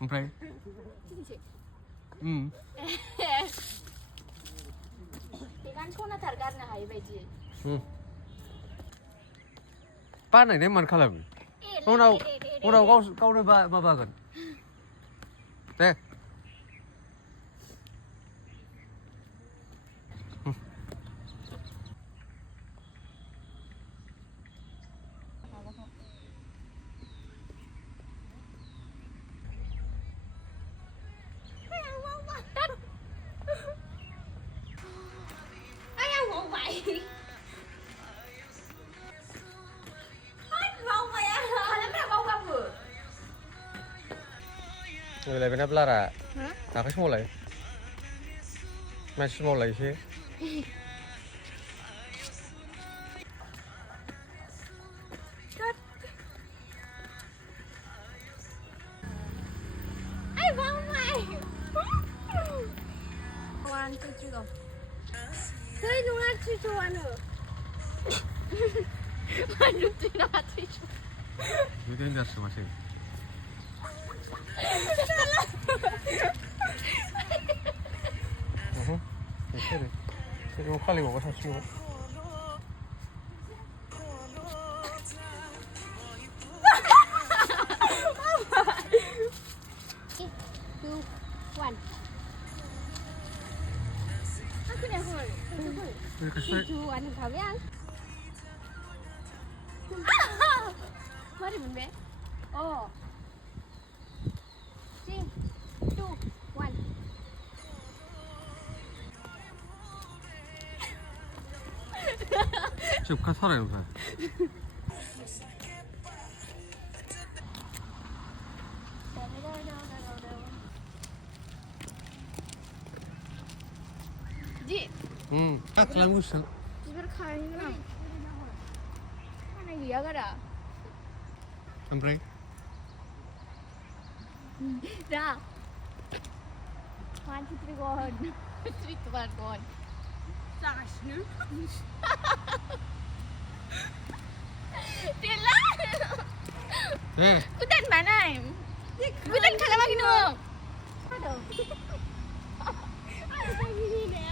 ओमफ्राय बेगान खनाथार गारनो हायै बायदि बानायनाय मानो खालामो उनाव गावनो माबागोन दे Người bên Áp à? Nào cái small lại. Mày small lại chứ? Ai vào mày? One, two, three, go. Hey, no, not three, two, one. 1, 2, 3, not 3, 2. You didn't just watch it. 이거 빨리 먹어 사실. 2, 1. 그냥 헐. 이렇게 2, 1 가면. 말이 뭔데? 3, 2, 1. 지금 가 살아요, 가. 지. 딱 라고 있어. 집에 가면. 하나 이야가라. 오케이. 자. 1, 2, 3, go on. 3, 2, 1, go on. Saçlı. Tiền lắm. 네. Cứ tên bạn này. Cứ tên khá là bao nhiêu. Bắt đầu. Ai là cái gì nè?